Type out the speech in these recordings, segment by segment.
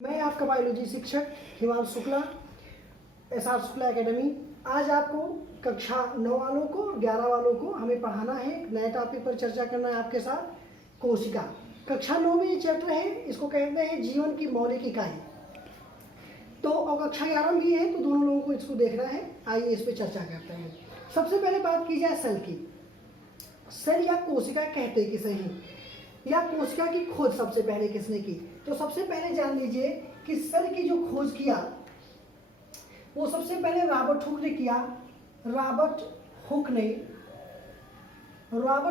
मैं आपका बायोलॉजी शिक्षक हिमांशु शुक्ला, एसआर शुक्ला एकेडमी। आज आपको कक्षा 9 वालों को 11 वालों को हमें पढ़ाना है। नए टॉपिक पर चर्चा करना है आपके साथ, कोशिका। कक्षा 9 में ये चैप्टर है, इसको कहते हैं जीवन की मौलिक इकाई। तो और कक्षा 11 में भी है, तो दोनों लोगों को इसको देखना है। आइए इस पर चर्चा करते हैं। सबसे पहले बात की जाए सेल की। सेल या कोशिका कहते किसे हैं, या कोशिका की खोज सबसे पहले किसने की? तो सबसे पहले जान लीजिए कि सेल की जो खोज किया वो सबसे पहले रॉबर्ट हुक ने किया। रॉबर्ट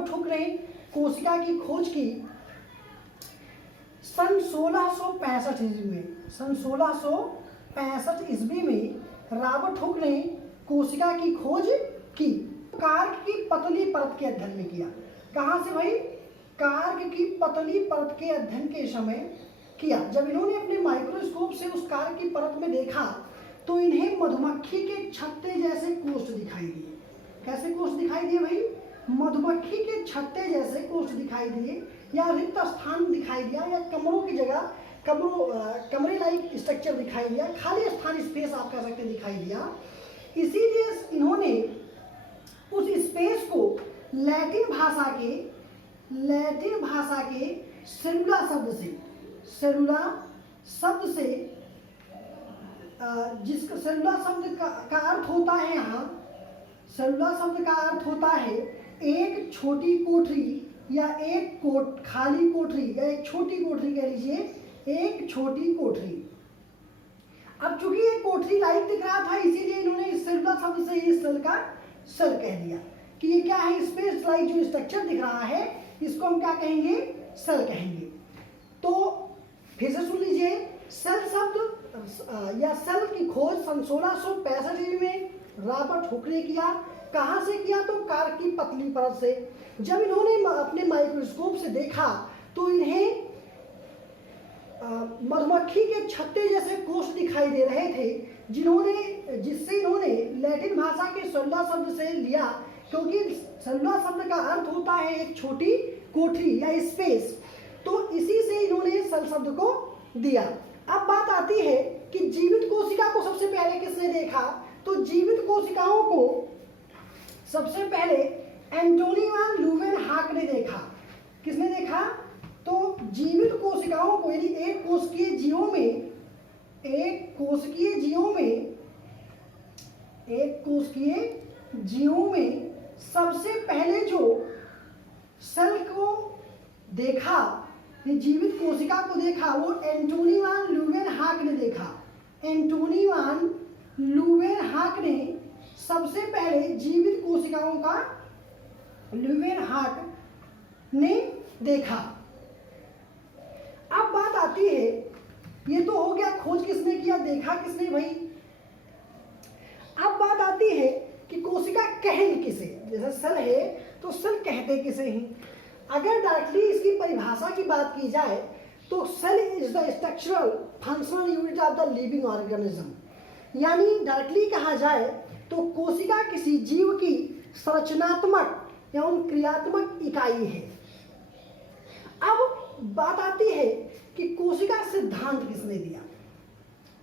हुक ने कोशिका की खोज की सन 1665 ईस्वी में। सन 1665 ईस्वी में रॉबर्ट हुक ने कोशिका की खोज की। कार्क की पतली परत के अध्ययन में किया। कहाँ से भाई? कार्क की पतली परत के अध्ययन के समय किया। जब इन्होंने अपने माइक्रोस्कोप से उस कार्क की परत में देखा तो इन्हें मधुमक्खी के छत्ते जैसे कोष्ठ दिखाई दिए। कैसे कोष्ठ दिखाई दिए भाई? मधुमक्खी के छत्ते जैसे कोष्ठ दिखाई दिए, या रिक्त स्थान दिखाई दिया, या कमरों की जगह कमरे लाइक स्ट्रक्चर दिखाई दिया, खाली स्थान स्पेस आप कह सकते दिखाई दिया। इसीलिए इन्होंने उस स्पेस को लैटिन भाषा के सेलुला शब्द से जिसका सेलुला शब्द का अर्थ होता है, यहाँ सेलुला शब्द का अर्थ होता है एक छोटी कोठरी, या एक खाली कोठरी, या एक छोटी कोठरी कह लीजिए, एक छोटी कोठरी। अब चूंकि ये कोठरी लाइक दिख रहा था, इसीलिए इन्होंने इस सेलुला शब्द से इस सेल का सेल कह दिया कि ये क्या है, स्पेस लाइक जो स्ट्रक्चर दिख रहा है इसको हम क्या कहेंगे? सेल कहेंगे। तो फिर से सुन लीजिए, सेल शब्द या सेल की खोज सन 1665 ईस्वी में रॉबर्ट हुक ने किया। कहाँ से किया? तो कार्क की पतली परत से। जब इन्होंने अपने माइक्रोस्कोप से देखा तो इन्हें मधुमक्खी के छत्ते जैसे कोष्ठ दिखाई दे रहे थे, जिससे इन्होंने लैटिन भाषा के सेलुला शब्द से लिया, क्योंकि सेलुला शब्द का अर्थ होता है एक छोटी कोठरी या स्पेस। तो इसी से इन्होंने सेल शब्द को दिया। अब बात आती है कि जीवित कोशिका को सबसे पहले किसने देखा? तो जीवित कोशिकाओं को सबसे पहले एंटोनी वान ल्यूवेनहॉक ने देखा। किसने देखा? तो जीवित कोशिकाओं को, यदि एक कोशिकीय जीवों में सबसे पहले जो सेल को देखा, जीवित कोशिका को देखा, वो एंटोनी वान ल्यूवेनहॉक ने देखा। एंटोनी वान ल्यूवेनहॉक ने सबसे पहले जीवित कोशिकाओं का ल्यूवेनहॉक ने देखा। अब बात आती है, ये तो हो गया खोज किसने किया, देखा किसने भाई। अब बात आती है कि कोशिका कहेंगे किसे? जैसे सेल है तो सेल कहते किसे हैं? अगर डायरेक्टली इसकी परिभाषा की बात की जाए तो cell is the structural functional unit of the living organism. यानी डायरेक्टली कहा जाए तो कोशिका किसी जीव की संरचनात्मक एवं क्रियात्मक इकाई है। अब बात आती है कि कोशिका सिद्धांत किसने दिया?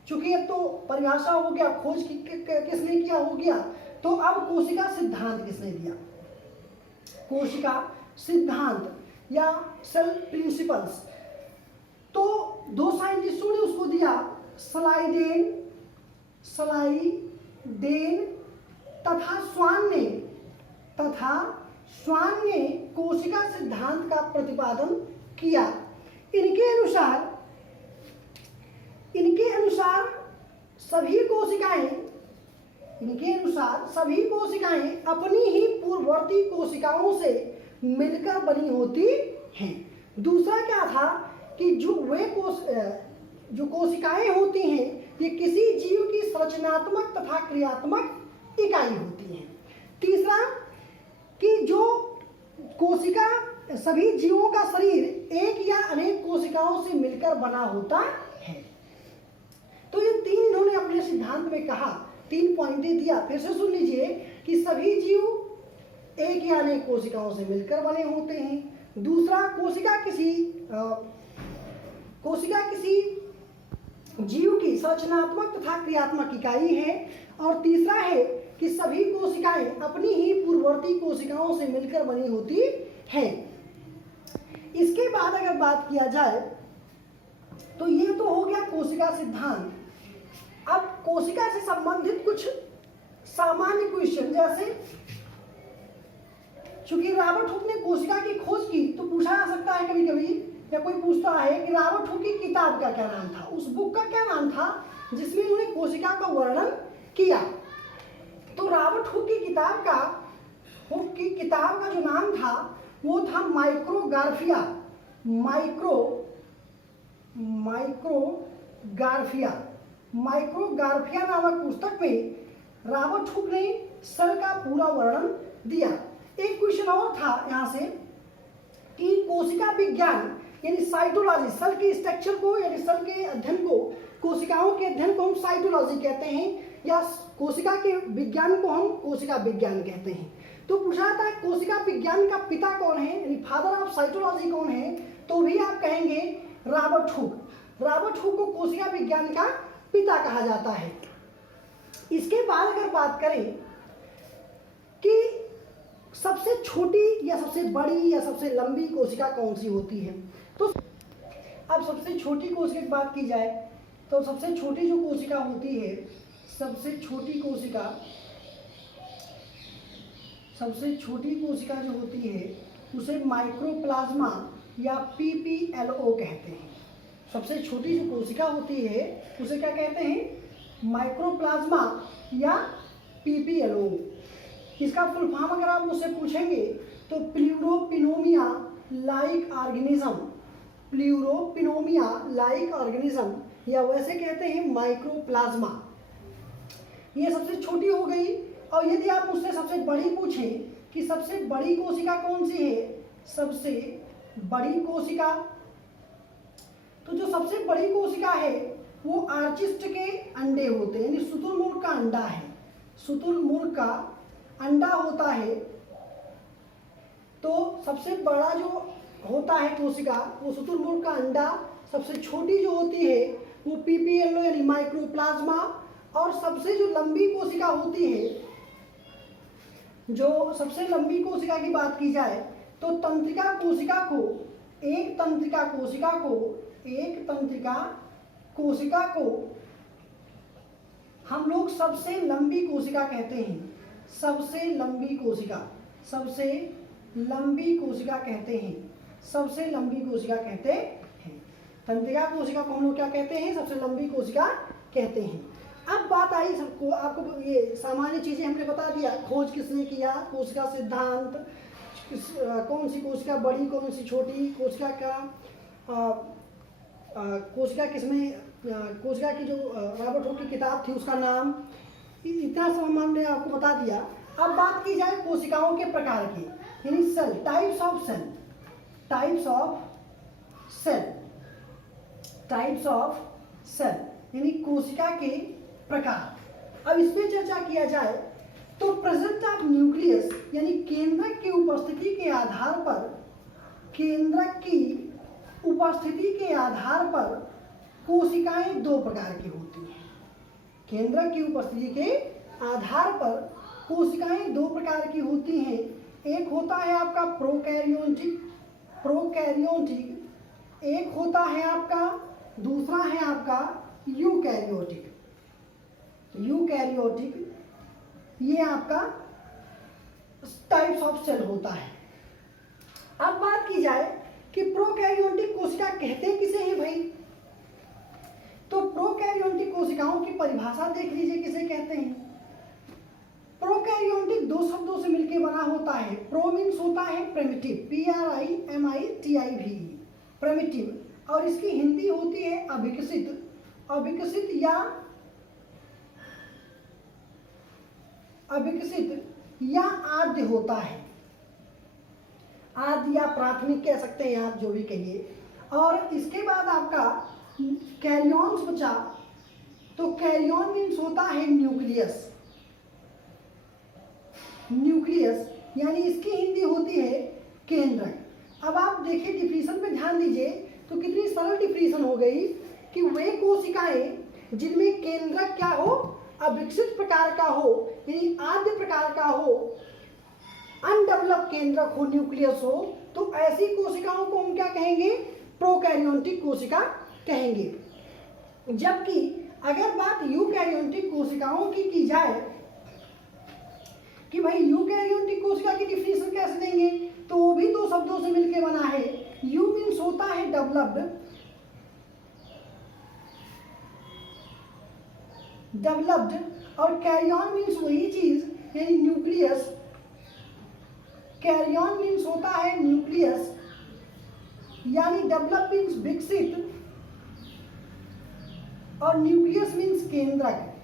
चूंकि अब तो परिभाषा हो गया, खोज किसने किया हो गया, तो अब कोशिका सिद्धांत किसने दिया? कोशिका सिद्धांत या सेल प्रिंसिपल्स, तो दो साइंटिस्टों ने उसको दिया, स्लाइडेन तथा स्वान ने कोशिका सिद्धांत का प्रतिपादन किया। इनके अनुसार सभी कोशिकाएं अपनी ही पूर्ववर्ती कोशिकाओं से मिलकर बनी होती हैं। दूसरा क्या था कि जो कोशिकाएं होती हैं ये किसी जीव की संरचनात्मक तथा क्रियात्मक इकाई होती हैं। तीसरा कि जो कोशिका, सभी जीवों का शरीर एक या अनेक कोशिकाओं से मिलकर बना होता है। तो ये तीन इन्होंने अपने सिद्धांत में कहा, 3 पॉइंटें दिया। फिर से सुन लीजिए कि सभी जीव एक या अनेक कोशिकाओं से मिलकर बने होते हैं। दूसरा, कोशिका किसी जीव की संरचनात्मक तथा क्रियात्मक इकाई है। और तीसरा है कि सभी कोशिकाएं अपनी ही पूर्ववर्ती कोशिकाओं से मिलकर बनी होती हैं। इसके बाद अगर बात किया जाए तो ये तो हो गया कोशिका सिद्धांत। अब कोशिका से संबंधित कुछ सामान्य क्वेश्चन, जैसे चूंकि रॉबर्ट हुक ने कोशिका की खोज की तो पूछा जा सकता है कभी कभी, या कोई पूछता है कि रॉबर्ट हुक की किताब का क्या नाम था, उस बुक का क्या नाम था जिसमें उन्होंने कोशिका का वर्णन किया। तो रॉबर्ट हुक की किताब का जो नाम था वो था माइक्रोग्राफिया। माइक्रोग्राफिया नामक पुस्तक में रॉबर्ट हुक ने सेल का पूरा वर्णन दिया। एक क्वेश्चन और था यहाँ से कि कोशिका विज्ञान यानी साइटोलॉजी, सेल के स्ट्रक्चर को यानी सेल के अध्ययन को, कोशिकाओं के अध्ययन को हम साइटोलॉजी कहते हैं, या कोशिका के विज्ञान को हम कोशिका विज्ञान कहते हैं। तो पूछा था कोशिका विज्ञान का पिता कौन है, यानी फादर ऑफ साइटोलॉजी कौन है, तो भी आप कहेंगे रॉबर्ट हुक। रॉबर्ट हुक को कोशिका विज्ञान का पिता कहा जाता है। इसके बाद अगर बात करें कि सबसे छोटी या सबसे बड़ी या सबसे लंबी कोशिका कौन सी होती है, तो अब सबसे छोटी कोशिका की बात की जाए तो सबसे छोटी जो कोशिका होती है, सबसे छोटी कोशिका जो होती है उसे माइक्रोप्लाज्मा या PPLO कहते हैं। सबसे छोटी जो कोशिका होती है उसे क्या कहते हैं, माइक्रोप्लाज्मा या PPLO। इसका फुल फॉर्म अगर आप मुझसे पूछेंगे तो प्लूरोपिनोमिया लाइक ऑर्गेनिज्म, या वैसे कहते हैं माइक्रोप्लाज्मा। ये सबसे छोटी हो गई। और यदि आप मुझसे सबसे बड़ी पूछें कि सबसे बड़ी कोशिका कौन सी है, सबसे बड़ी कोशिका, तो जो सबसे बड़ी कोशिका है वो आर्चिस्ट के अंडे होते हैं, यानी शुतुरमुर्ग का अंडा है। शुतुरमुर्ग का अंडा होता है। तो सबसे बड़ा जो होता है कोशिका वो शुतुरमुर्ग का अंडा, सबसे छोटी जो होती है वो PPLO यानी माइक्रोप्लाज्मा, और सबसे जो लंबी कोशिका होती है, जो सबसे लंबी कोशिका की बात की जाए तो एक तंत्रिका कोशिका को हम लोग सबसे लंबी कोशिका कहते हैं। सबसे लंबी कोशिका कहते हैं। तंत्रिका कोशिका को हम लोग क्या कहते हैं, सबसे लंबी कोशिका कहते हैं। अब बात आई सबको, आपको ये सामान्य चीजें हमने बता दिया, खोज किसने किया, कोशिका सिद्धांत, कौन सी कोशिका बड़ी कौन सी छोटी, कोशिका की जो रॉबर्ट हुक की किताब थी उसका नाम, इतना सब हमने आपको बता दिया। अब बात की जाए कोशिकाओं के प्रकार की, यानी सेल, टाइप्स ऑफ सेल यानी कोशिका के प्रकार। अब इसमें चर्चा किया जाए तो प्रेजेंस ऑफ न्यूक्लियस यानी केंद्रक की उपस्थिति के आधार पर कोशिकाएं दो प्रकार की होती हैं। केंद्रक की उपस्थिति के आधार पर कोशिकाएं दो प्रकार की होती हैं। एक होता है आपका प्रोकैरियोटिक, एक होता है आपका, दूसरा है आपका यूकैरियोटिक। ये आपका टाइप्स ऑफ सेल होता है। अब बात की जाए कि प्रोकैरियोटिक कोशिका कहते किसे हैं भाई, तो प्रोकैरियोटिक कोशिकाओं की परिभाषा देख लीजिए किसे कहते हैं। प्रोकैरियोटिक दो शब्दों से मिलकर बना होता है। प्रो मीन्स होता है प्रिमिटिव, PRIMITIVE, प्रिमिटिव, और इसकी हिंदी होती है अविकसित या आद्य होता है। आद्य या प्राथमिक कह सकते हैं आप, जो भी कहिए। और इसके बाद आपका कैरियॉन्स बचा, तो कैरियॉन मीन्स होता है न्यूक्लियस, यानी इसकी हिंदी होती है केंद्रक। अब आप देखिए डिफिनेशन पे ध्यान दीजिए तो कितनी सरल डिफिनेशन हो गई कि वे कोशिकाएं जिनमें केंद्रक क्या हो, अविकसित प्रकार का हो, यानी आद्य प्रकार का हो, अनडेवलप केंद्रक हो, न्यूक्लियस हो, तो ऐसी कोशिकाओं को हम क्या कहेंगे, प्रोकैरियोटिक कोशिका कहेंगे। जबकि अगर बात यूकैरियोटिक कोशिकाओं की जाए कि भाई यूकैरियोटिक कोशिका की डिफिनेशन कैसे देंगे, तो वो भी दो शब्दों से मिलकर बना है। यू मीन्स होता है डेवलप्ड और कैरियन मीन्स वही चीज यानी न्यूक्लियस। कैरियन मीन्स होता है न्यूक्लियस, यानी डेवलप मीन्स विकसित और न्यूक्लियस मीन्स केंद्रक,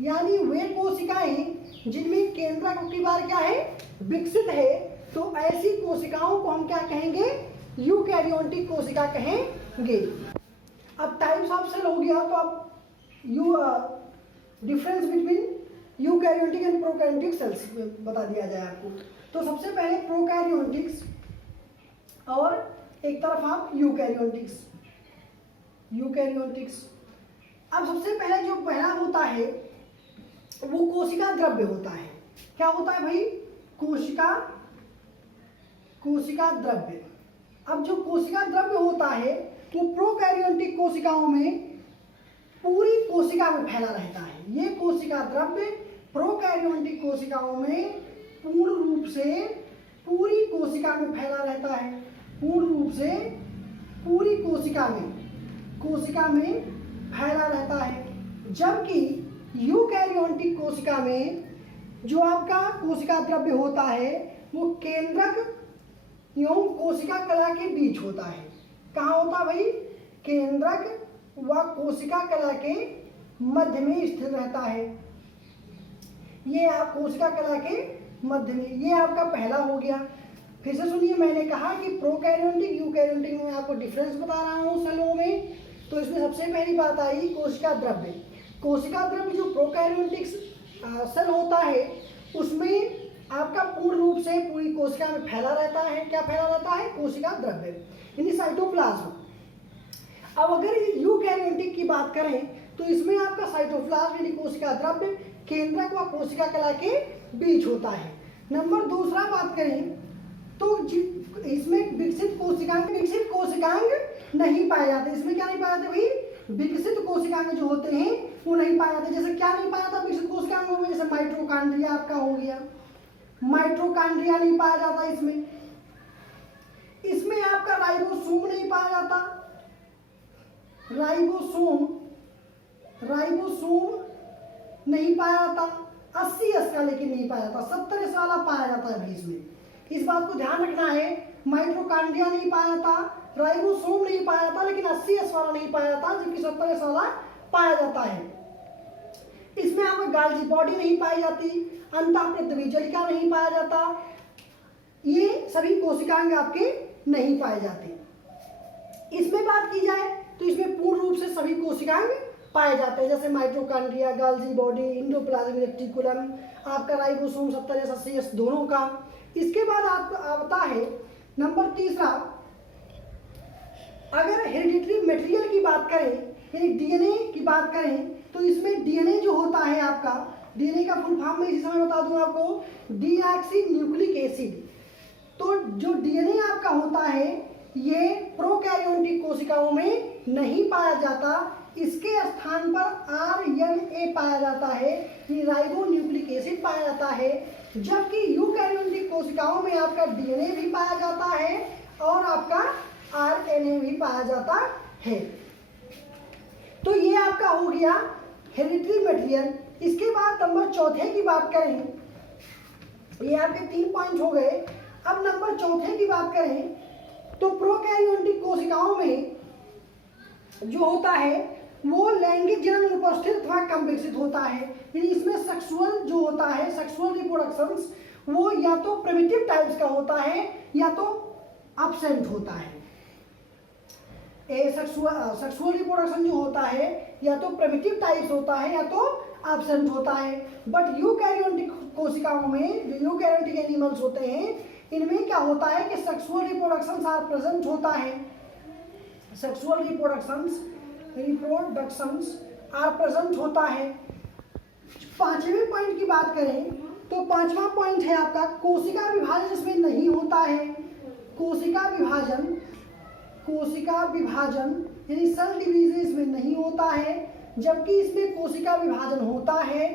यानी वे कोशिकाएं जिनमें केंद्रक की बार क्या है, विकसित है, तो ऐसी कोशिकाओं को हम क्या कहेंगे, यूकैरियोटिक कोशिका कहेंगे। अब टाइप्स ऑफ सेल हो गया, तो अब difference between eukaryotic and prokaryotic cells बता दिया जाए आपको। तो सबसे पहले प्रोकैरियोटिक्स और एक तरफ आप यूकैरियोटिक्स। अब सबसे पहले जो पहला होता है वो कोशिका द्रव्य होता है। क्या होता है भाई, कोशिका द्रव्य। अब जो कोशिका द्रव्य होता है वो प्रोकैरियोटिक कोशिकाओं में पूरी कोशिका में फैला रहता है। ये कोशिका द्रव्य प्रोकैरियोटिक कोशिकाओं में पूर्ण रूप से पूरी कोशिका में फैला रहता है, पूर्ण रूप से पूरी कोशिका में फैला रहता है। जबकि यूकैरियोटिक कोशिका में जो आपका कोशिका द्रव्य होता है वो केंद्रक एवं कोशिका कला के बीच होता है। कहाँ होता है भाई, केंद्रक व कोशिका कला के मध्य में स्थित रहता है। ये आप कोशिका कला के मध्य में, ये आपका पहला हो गया। फिर से सुनिए, मैंने कहा कि प्रोकैरियोटिक यूकैरियोटिक में आपको डिफरेंस बता रहा हूँ सेलों में। तो इसमें सबसे पहली बात आई कोशिका द्रव्य। कोशिका द्रव्य जो प्रोकैरियोटिक सेल होता है उसमें आपका पूर्ण रूप से पूरी कोशिका में फैला रहता है। क्या फैला रहता है, कोशिका द्रव्य यानी साइटोप्लाज्म। अब अगर यूकैरियोटिक की बात करें तो इसमें आपका साइटोप्लाज्म यानी कोशिका द्रव्य केंद्रक व कोशिका कला के बीच होता है। नंबर दूसरा बात करें तो इसमें विकसित कोशिकांग नहीं पाए जाते। इसमें क्या नहीं पाए जाते भाई, विकसित कोशिकांग जो होते हैं वो नहीं पाए जाते। जैसे क्या नहीं पाया जाता विकसित कोशिकांगों में, जैसे माइटोकॉन्ड्रिया आपका हो गया, माइटोकॉन्ड्रिया नहीं पाया जाता इसमें आपका राइबोसोम नहीं पाया जाता। राइबोसोम नहीं पाया जाता। 80 का लेकिन नहीं पाया जाता, 70 वाला पाया जाता है भाई इसमें। इस बात को ध्यान रखना है, माइटोकॉन्ड्रिया नहीं पाया जाता, राइबोसोम नहीं पाया जाता, लेकिन 80 वाला नहीं पाया जाता, जबकि 70 वाला पाया जाता है। इसमें आपको गाल्जी बॉडी नहीं पाई जाती, अंतःप्रद्वीजलिका नहीं पाया जाता। ये सभी कोशिकांग आपके नहीं पाए जाते। इसमें बात की जाए तो इसमें पूर्ण रूप से सभी कोशिकांग पाए जाते हैं, जैसे माइटोकॉन्ड्रिया, गाल्जी बॉडी, इंडोप्लाज्मिक रेटिकुलम, आपका राइबोसोम 70-80 दोनों का। इसके बाद आता है नंबर तीसरा, अगर हेरिडिटरी मटेरियल की बात करें यानी डीएनए की बात करें तो इसमें डीएनए जो होता है आपका, डीएनए का फुल फॉर्म मैं इसी समय बता दूं आपको, डीऑक्सी न्यूक्लिक एसिड। तो जो डीएनए आपका होता है ये प्रोकैरियोटिक कोशिकाओं में नहीं पाया जाता, इसके स्थान पर आरएनए पाया जाता है, राइबो न्यूक्लिक एसिड पाया जाता है। जबकि यूकैरियोटिक कोशिकाओं में आपका डीएनए भी पाया जाता है और आपका आरएनए भी पाया जाता है। तो ये आपका हो गया हेरिडिटरी मटेरियल। इसके बाद नंबर चौथे की बात करें, ये आपके 3 पॉइंट हो गए। अब नंबर चौथे की बात करें तो प्रोकैरियोटिक कोशिकाओं में जो होता है वो लैंगिक जनन अनुपस्थित अथवा कम विकसित होता है। यानी इसमें सेक्सुअल जो होता है, सेक्सुअल रिप्रोडक्शंस वो या तो प्रिमिटिव टाइप्स का होता है या तो एब्सेंट होता है। सेक्सुअल रिप्रोडक्शन जो होता है या तो प्रिमिटिव टाइप्स होता है या तो एब्सेंट होता है। बट यूकैरियोटिक कोशिकाओं में जो यूकैरियोटिक एनिमल्स होते हैं इनमें क्या होता है कि सेक्सुअल रिप्रोडक्शंस आर प्रेजेंट होता है। सेक्सुअल रिप्रोडक्शंस आर प्रेजेंट होता है। पांचवें पॉइंट की बात करें तो पांचवा पॉइंट है आपका कोशिका विभाजन इसमें नहीं होता है। कोशिका विभाजन यानी सेल डिवीजन इसमें नहीं होता है, जबकि इसमें कोशिका विभाजन होता है।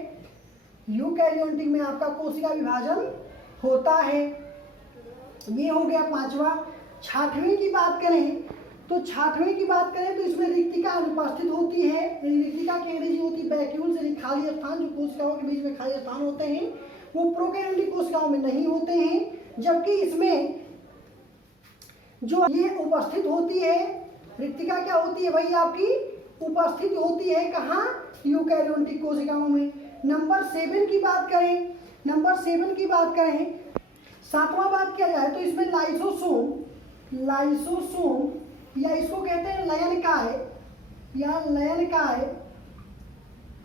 यूकैरियोटिक में आपका कोशिका विभाजन होता है। ये हो गया पांचवा। छठवें की बात करें तो इसमें रिक्तिका अनुपस्थित होती है। रिक्तिका की अंग्रेजी होती है वैक्यूल्स यानी खाली स्थान, जो कोशिकाओं के बीच में खाली स्थान होते हैं वो प्रोकैरियोटिक कोशिकाओं में नहीं होते हैं, जबकि इसमें जो ये उपस्थित होती है रिक्तिका क्या होती है भाई आपकी उपस्थित होती है कहाँ, यूकैरियोटिक कोशिकाओं में। नंबर 7 की बात करें सातवां बात किया जाए तो इसमें लाइसोसोम या इसको कहते हैं लयनकाय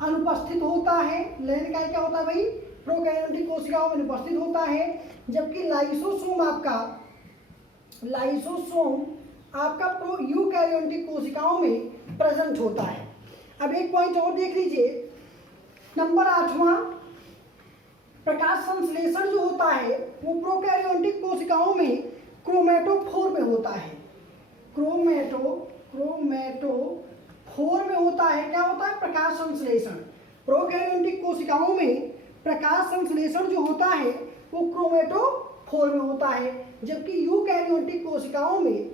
अनुपस्थित होता है। लयनकाय क्या होता है भाई, प्रोकैरियोटिक कोशिकाओं में अनुपस्थित होता है, जबकि लाइसोसोम आपका यूकैरियोटिक कोशिकाओं में प्रेजेंट होता है। अब एक पॉइंट और देख लीजिए, नंबर 8वां प्रकाश संश्लेषण जो होता है वो प्रोकैरियोटिक कोशिकाओं में क्रोमैटोफोर में होता है। क्रोमैटोफोर में होता है। क्या होता है, प्रकाश संश्लेषण। प्रोकैरियोटिक कोशिकाओं में प्रकाश संश्लेषण जो होता है वो क्रोमैटोफोर में होता है, जबकि यूकैरियोटिक कोशिकाओं में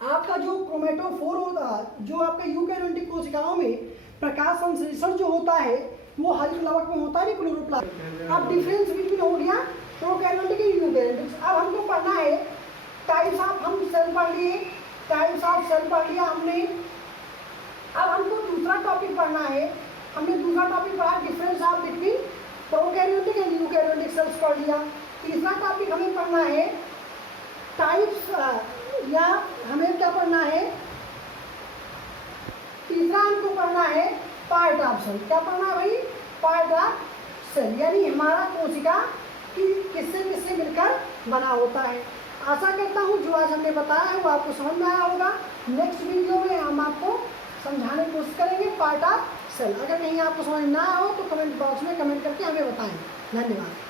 आपका जो क्रोमैटोफोर होता है, जो आपका यूकैरियोटिक कोशिकाओं में प्रकाश संश्लेषण जो होता है वो हरित लवक में होता है, क्लोरोप्लास्ट। अब डिफरेंस बिटवीन हो गया प्रोकैरियोटिक एंड यूकैरियोटिक। अब हमको पढ़ना है टाइप्स ऑफ, हम सेल पढ़ लिए, टाइप्स ऑफ सेल पढ़ लिया हमने। अब हमको दूसरा टॉपिक पढ़ना है। हमने दूसरा टॉपिक पढ़ा difference of between prokaryotic and eukaryotic cells पढ़ लिया। तीसरा टॉपिक हमें पढ़ना है टाइप्स, या हमें क्या पढ़ना है, तीसरा हमको पढ़ना है पार्ट ऑफ सेल। क्या पढ़ना है भाई, पार्ट ऑफ सेल, यानी हमारा कोशिका किससे किससे मिलकर बना होता है। आशा करता हूँ जो आज हमने बताया है वो आपको समझ में आया होगा। नेक्स्ट वीडियो में हम आपको समझाने की कोशिश करेंगे पार्ट ऑफ सेल। अगर कहीं आपको समझ ना आया हो तो कमेंट बॉक्स में कमेंट करके हमें बताएं। धन्यवाद।